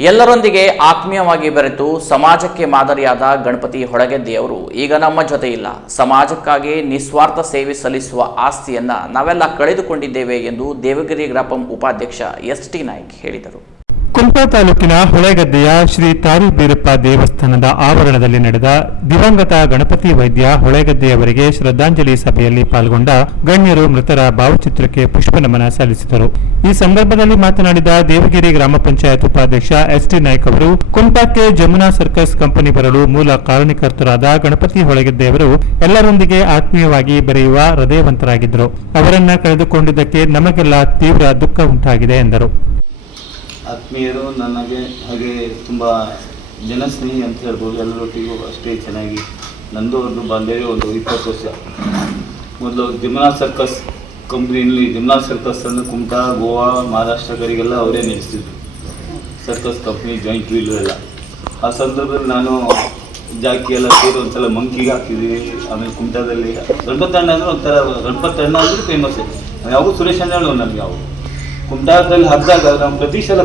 ಎಲ್ಲರೊಂದಿಗೆ ಆತ್ಮೀಯವಾಗಿ ಬೆರೆತು ಸಮಾಜಕ್ಕೆ ಮಾದರಿಯಾದ ಗಣಪತಿ ಹೊಳಗೆದ್ದೆಯವರು ಈಗ ನಮ್ಮ ಜೊತೆ ಇಲ್ಲ. ಸಮಾಜಕ್ಕಾಗಿ ನಿಸ್ವಾರ್ಥ ಸೇವೆ ಸಲ್ಲಿಸುವ ಆಸ್ತಿಯನ್ನ ನಾವೆಲ್ಲ ಕಳೆದುಕೊಂಡಿದ್ದೇವೆ ಎಂದು ದೇವಗಿರಿ ಗ್ರಾಪಂ ಉಪಾಧ್ಯಕ್ಷ ಎಸ್.ಟಿ. ನಾಯ್ಕ್ ಹೇಳಿದರು. ಕುಮಟಾ ತಾಲೂಕಿನ ಹೊಳೆಗದ್ದೆಯ ಶ್ರೀ ತಾರಿ ಬೀರಪ್ಪ ದೇವಸ್ಥಾನದ ಆವರಣದಲ್ಲಿ ನಡೆದ ದಿವಂಗತ ಗಣಪತಿ ವೈದ್ಯ ಹೊಳೆಗದ್ದೆಯವರಿಗೆ ಶ್ರದ್ಧಾಂಜಲಿ ಸಭೆಯಲ್ಲಿ ಪಾಲ್ಗೊಂಡ ಗಣ್ಯರು ಮೃತರ ಭಾವಚಿತ್ರಕ್ಕೆ ಪುಷ್ಪನಮನ ಸಲ್ಲಿಸಿದರು. ಈ ಸಂದರ್ಭದಲ್ಲಿ ಮಾತನಾಡಿದ ದೇವಗಿರಿ ಗ್ರಾಮ ಪಂಚಾಯತ್ ಉಪಾಧ್ಯಕ್ಷ ಎಸ್.ಟಿ. ನಾಯ್ಕ್ ಅವರು, ಕುಮಟಾಕ್ಕೆ ಜಮುನಾ ಸರ್ಕಸ್ ಕಂಪನಿ ಬರಲು ಮೂಲ ಕಾರಣಕರ್ತರಾದ ಗಣಪತಿ ಹೊಳೆಗದ್ದೆಯವರು ಎಲ್ಲರೊಂದಿಗೆ ಆತ್ಮೀಯವಾಗಿ ಬೆರೆಯುವ ಹೃದಯವಂತರಾಗಿದ್ದರು. ಅವರನ್ನ ಕಳೆದುಕೊಂಡಿದ್ದಕ್ಕೆ ನಮಗೆಲ್ಲ ತೀವ್ರ ದುಃಖ ಉಂಟಾಗಿದೆ ಎಂದರು. ಆತ್ಮೀಯರು ನನಗೆ ಹಾಗೆ ತುಂಬ ಜನಸ್ನೇಹಿ ಅಂತ ಹೇಳ್ಬೋದು. ಎಲ್ಲರೊಟ್ಟಿಗೂ ಅಷ್ಟೇ ಚೆನ್ನಾಗಿ ನಂದು ಒಂದು ಬಾಂಧವ್ಯ ಒಂದು 20 ವರ್ಷ. ಮೊದಲು ಜಮುನಾ ಸರ್ಕಸ್ ಕಂಪ್ನಿಯಲ್ಲಿ ಜಮುನಾ ಸರ್ಕಸ್ಸನ್ನು ಕುಮಟಾ, ಗೋವಾ, ಮಹಾರಾಷ್ಟ್ರ ಕಡೆಗೆಲ್ಲ ಅವರೇ ನಡೆಸ್ತಿದ್ರು. ಸರ್ಕಸ್ ಕಂಪ್ನಿ ಜಾಯಿಂಟ್ ವೀಲ್ ಎಲ್ಲ. ಆ ಸಂದರ್ಭದಲ್ಲಿ ನಾನು ಜಾಕಿ ಎಲ್ಲ ಸೇರಿ ಒಂದ್ಸಲ ಮಂಕಿಗೆ ಹಾಕಿದ್ವಿ. ಆಮೇಲೆ ಕುಮಟಾದಲ್ಲಿ ಗಣಪತಿ ಅಣ್ಣ ಅಂದರೆ ಒಂಥರ ಗಣಪತಿ ಅಣ್ಣ ಅಂದರೆ ಫೇಮಸ್. ಯಾವಾಗ ಸುರೇಶ್ ಅಣ್ಣ ನಮ್ಗೆ ಯಾವ ಕುಮಟಾದಲ್ಲಿ ಹಾಕಿದಾಗ ನಾವು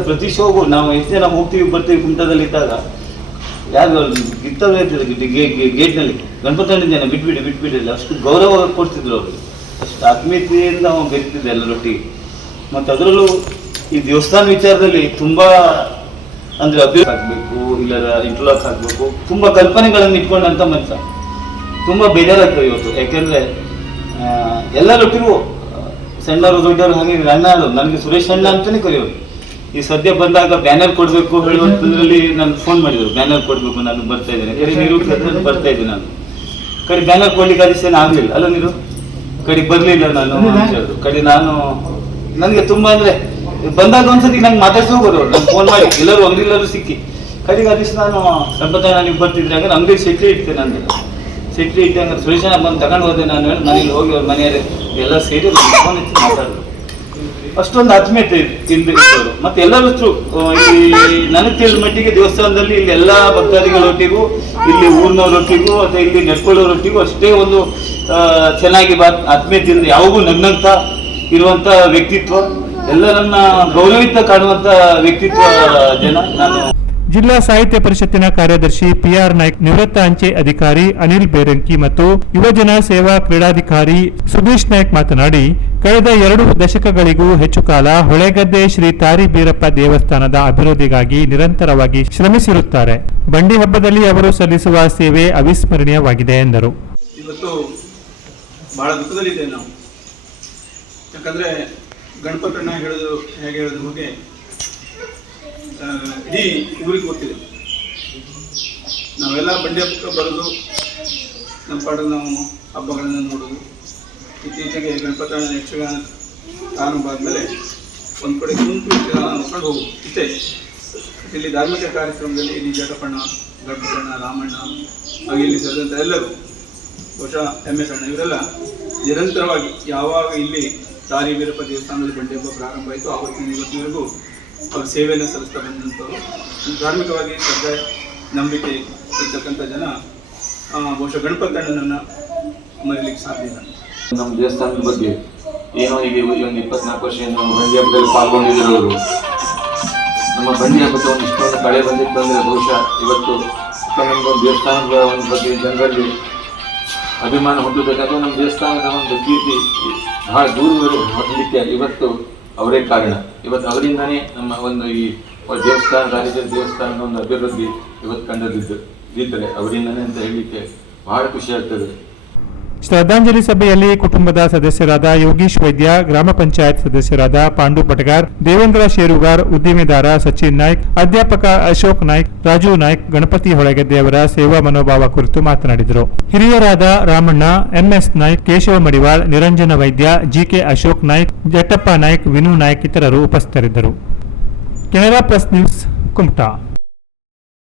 ಪ್ರತಿ ಶೋಗೂ ನಾವು ಎಷ್ಟು ಜನ ಹೋಗ್ತೀವಿ ಬರ್ತೀವಿ. ಕುಮಟಾದಲ್ಲಿ ಇದ್ದಾಗ ಯಾರು ಇರ್ತವೆ ಗೇಟ್ನಲ್ಲಿ ಗಣಪತಿ ಅಣ್ಣ ಜನ ಬಿಟ್ಬಿಡಿಲ್ಲ ಅಷ್ಟು ಗೌರವ ಕೊಡ್ತಿದ್ರು ಅವರು. ಅಷ್ಟು ಆತ್ಮೀಯತೆಯಿಂದ ನಾವು ಬೆರ್ತಿದ್ದೆ ಎಲ್ಲರೊಟ್ಟಿಗೆ. ಮತ್ತು ಅದರಲ್ಲೂ ಈ ದೇವಸ್ಥಾನ ವಿಚಾರದಲ್ಲಿ ತುಂಬ ಅಂದರೆ ಅಭಿವೃದ್ಧಿ ಹಾಕಬೇಕು, ಇಲ್ಲರ ಇಂಟರ್ಲಾಕ್ ಹಾಕಬೇಕು, ತುಂಬ ಕಲ್ಪನೆಗಳನ್ನು ಇಟ್ಕೊಂಡಂಥ ಮನುಷ್ಯ. ತುಂಬ ಬೇಜಾರಾಗ್ತದೆ ಇವತ್ತು. ಯಾಕೆಂದರೆ ಎಲ್ಲರೊಟ್ಟಿಗೂ ಸಣ್ಣವರು ದೊಡ್ಡವರು ಹಾಗೆ ಅಣ್ಣ ನನಗೆ ಸುರೇಶ್ ಅಣ್ಣ ಅಂತಲೇ ಕರೆಯೋರು. ಈ ಸದ್ಯ ಬಂದಾಗ ಬ್ಯಾನರ್ ಕೊಡಬೇಕು ಹೇಳುವಂಥದ್ರಲ್ಲಿ ನಾನು ಫೋನ್ ಮಾಡಿದರು. ಬ್ಯಾನರ್ ಕೊಡಬೇಕು, ನಾನು ಬರ್ತಾ ಇದ್ದೇನೆ. ಕಡೆ ನೀರು ಬರ್ತಾ ಇದ್ದೆ. ನಾನು ಕಡೆ ಬ್ಯಾನರ್ ಕೊಡ್ಲಿಕ್ಕೆ ಅದಿಷ್ಟೇನು ಆಗಲಿಲ್ಲ ಅಲ್ಲ, ನೀರು ಕಡೆ ಬರಲಿಲ್ಲ ನಾನು ಅಂತ ಹೇಳಿದ್ರು. ಕಡೆ ನನಗೆ ತುಂಬ ಅಂದರೆ ಬಂದಾಗ ಒಂದ್ಸತಿ ನಂಗೆ ಮಾತಾಡ್ಸಿ ಹೋಗೋರು ಅವ್ರು. ನಾನು ಫೋನ್ ಮಾಡಿ ಎಲ್ಲರೂ ಸಿಕ್ಕಿ ಕಡೆಗೆ ಅದಿಷ್ಟು ನಾನು ಗಣಪತಿ ನೀವು ಬರ್ತಿದ್ರೆ ಹಾಗೆ ಅಂಗಡಿ ಸೆಟ್ಲಿ ಇಡ್ತೇನೆ. ನಾನು ಸೆಟ್ಲಿ ಇಟ್ಟೆ ಹಂಗೆ ಸುರೇಶನ ಬಂದು ತಗೊಂಡು ಹೋದೆ. ನಾನು ಹೇಳಿ ಮನೇಲಿ ಹೋಗಿ ಅವ್ರ ಮನೆಯಲ್ಲಿ ಎಲ್ಲ ಸೇರಿ ಫೋನ್ ಹಚ್ಚಿ ಮಾತಾಡಿದ್ರು. ಅಷ್ಟೊಂದು ಆತ್ಮೀಯತೆ ಇದ್ದವರು. ಮತ್ತು ಎಲ್ಲರೂ ನನಗೆ ತಿಳಿದ ಮಟ್ಟಿಗೆ ದೇವಸ್ಥಾನದಲ್ಲಿ ಇಲ್ಲಿ ಎಲ್ಲ ಭಕ್ತಾದಿಗಳೊಟ್ಟಿಗೂ, ಇಲ್ಲಿ ಊರಿನವರೊಟ್ಟಿಗೂ ಅಥವಾ ಇಲ್ಲಿ ನಡ್ಕೊಳ್ಳೋರೊಟ್ಟಿಗೂ ಅಷ್ಟೇ ಒಂದು ಚೆನ್ನಾಗಿ ಆತ್ಮೀಯತೆಯಿಂದ ಯಾವಾಗೂ ನಗ್ನಂತ ಇರುವಂಥ ವ್ಯಕ್ತಿತ್ವ, ಎಲ್ಲರನ್ನ ಗೌರವಿತ ಕಾಣುವಂಥ ವ್ಯಕ್ತಿತ್ವ ಜನ. ನಾನು ಜಿಲ್ಲಾ ಸಾಹಿತ್ಯ ಪರಿಷತ್ತಿನ ಕಾರ್ಯದರ್ಶಿ ಪಿ.ಆರ್. ನಾಯ್ಕ್, ನಿವೃತ್ತ ಅಂಚೆ ಅಧಿಕಾರಿ ಅನಿಲ್ ಬೇರಂಕಿ ಮತ್ತು ಯುವಜನ ಸೇವಾ ಕ್ರೀಡಾಧಿಕಾರಿ ಸುಭೀಶ್ ನಾಯ್ಕ್ ಮಾತನಾಡಿ, ಕಳೆದ 2 ದಶಕಗಳಿಗೂ ಹೆಚ್ಚು ಕಾಲ ಹೊಳೆಗದ್ದೆ ಶ್ರೀ ತಾರಿ ಬೀರಪ್ಪ ದೇವಸ್ಥಾನದ ಅಭಿವೃದ್ಧಿಗಾಗಿ ನಿರಂತರವಾಗಿ ಶ್ರಮಿಸಿರುತ್ತಾರೆ. ಬಂಡಿ ಹಬ್ಬದಲ್ಲಿ ಅವರು ಸಲ್ಲಿಸುವ ಸೇವೆ ಅವಿಸ್ಮರಣೀಯವಾಗಿದೆ ಎಂದರು. ಇವತ್ತು ಬಹಳ ದುಃಖದಲ್ಲಿದ್ದೇವೆ ನಾವು. ಯಾಕಂದ್ರೆ ಗಣಪತಣ್ಣ ಹೇಗೆ ಹೇಳಿದ ಬಗ್ಗೆ ಇಡೀ ಊರಿಗೆ ಗೊತ್ತಿದೆ. ನಾವೆಲ್ಲ ಬಂಡಿ ಹಬ್ಬಕ್ಕೆ ಬರೋದು, ನಮ್ಮ ಪಾಡಲ್ಲಿ ನಾವು ಹಬ್ಬಗಳನ್ನು ನೋಡೋದು. ಇತ್ತೀಚೆಗೆ ಗಣಪತಣ್ಣ ಯಕ್ಷಗಾನ ಪ್ರಾರಂಭ ಆದಮೇಲೆ ಒಂದು ಕಡೆ ಗುಂಪು ಯಕ್ಷಗಾನ ನೋಡ್ಕೊಂಡು ಹೋಗೋದು ಇಷ್ಟೇ. ಇಲ್ಲಿ ಧಾರ್ಮಿಕ ಕಾರ್ಯಕ್ರಮದಲ್ಲಿ ಇಲ್ಲಿ ಜಟಪಣ್ಣ, ಗಣಪತಣ್ಣ, ರಾಮಣ್ಣ ಹಾಗೆ ಇಲ್ಲಿ ಸೇರಿದಂಥ ಎಲ್ಲರೂ, ಬಹುಶಃ MS ಅಣ್ಣ ಇವರೆಲ್ಲ ನಿರಂತರವಾಗಿ ಯಾವಾಗ ಇಲ್ಲಿ ತಾರಿ ಬೀರಪ್ಪ ದೇವಸ್ಥಾನದಲ್ಲಿ ಬಂಡಿ ಹಬ್ಬ ಪ್ರಾರಂಭ ಆಯಿತು ಆವತ್ತಿನ ಇವತ್ತಿನವರೆಗೂ ಅವ್ರ ಸೇವೆಯನ್ನು ಸಲ್ಲಿಸ್ತಾ ಬಂದಂಥವ್ರು. ಧಾರ್ಮಿಕವಾಗಿ ಶ್ರದ್ಧೆ, ನಂಬಿಕೆ ಇರ್ತಕ್ಕಂಥ ಜನ ಬಹುಶಃ ಗಣಪತಿ ಅಣ್ಣನನ್ನು ಮರೀಲಿಕ್ಕೆ ಸಾಧ್ಯ ಇಲ್ಲ. ನಮ್ಮ ದೇವಸ್ಥಾನದ ಬಗ್ಗೆ ಏನೋ ಈಗ ಒಂದು 24 ವರ್ಷ ನಮ್ಮ ಬಂಡಿ ಹಬ್ಬದಲ್ಲಿ ಪಾಲ್ಗೊಂಡಿದ್ದವರು. ನಮ್ಮ ಬಂಡಿ ಹಬ್ಬದ ಒಂದು ಇಷ್ಟೊಂದು ಕಳೆ ಬಂದಿತ್ತು ಅಂದರೆ ಬಹುಶಃ ಇವತ್ತು ನಮಗೊಂದು ದೇವಸ್ಥಾನದ ಒಂದು ಬಗ್ಗೆ ಜನರಲ್ಲಿ ಅಭಿಮಾನ ಹುಟ್ಟಬೇಕಾದ್ರೆ ನಮ್ಮ ದೇವಸ್ಥಾನದ ಒಂದು ಕೀರ್ತಿ ಬಹಳ ದೂರ ಹೊರಲಿಕ್ಕೆ ಇವತ್ತು ಅವರೇ ಕಾರಣ. ಇವತ್ತು ಅವರಿಂದನೇ ನಮ್ಮ ಒಂದು ಈ ದೇವಸ್ಥಾನ, ರಾಜ್ಯದ ದೇವಸ್ಥಾನದ ಒಂದು ಅಭಿವೃದ್ಧಿ ಇವತ್ತು ಕಂಡದಿದ್ದರೆ ಅವರಿಂದನೇ ಅಂತ ಹೇಳಲಿಕ್ಕೆ ಬಹಳ ಖುಷಿ ಆಗ್ತದೆ. ಶ್ರದ್ಧಾಂಜಲಿ ಸಭೆಯಲ್ಲಿ ಕುಟುಂಬದ ಸದಸ್ಯರಾದ ಯೋಗೀಶ್ ವೈದ್ಯ, ಗ್ರಾಮ ಪಂಚಾಯತ್ ಸದಸ್ಯರಾದ ಪಾಂಡು ಪಟಗಾರ್, ದೇವೇಂದ್ರ ಶೇರುಗಾರ್, ಉದ್ದಿಮೆದಾರ ಸಚಿನ್ ನಾಯ್ಕ್, ಅಧ್ಯಾಪಕ ಅಶೋಕ್ ನಾಯ್ಕ್, ರಾಜು ನಾಯ್ಕ್ ಗಣಪತಿ ಹೊಳೆಗದ್ದೆಯವರ ಸೇವಾ ಮನೋಭಾವ ಕುರಿತು ಮಾತನಾಡಿದರು. ಹಿರಿಯರಾದ ರಾಮಣ್ಣ, MS ನಾಯ್ಕ್, ಕೇಶವ ಮಡಿವಾಳ್, ನಿರಂಜನ ವೈದ್ಯ, GK ಅಶೋಕ್ ನಾಯ್ಕ್, ಜಟ್ಟಪ್ಪ ನಾಯ್ಕ್, ವಿನು ನಾಯ್ಕ್ ಇತರರು ಉಪಸ್ಥಿತರಿದ್ದರು. Canara plus news, Kumta.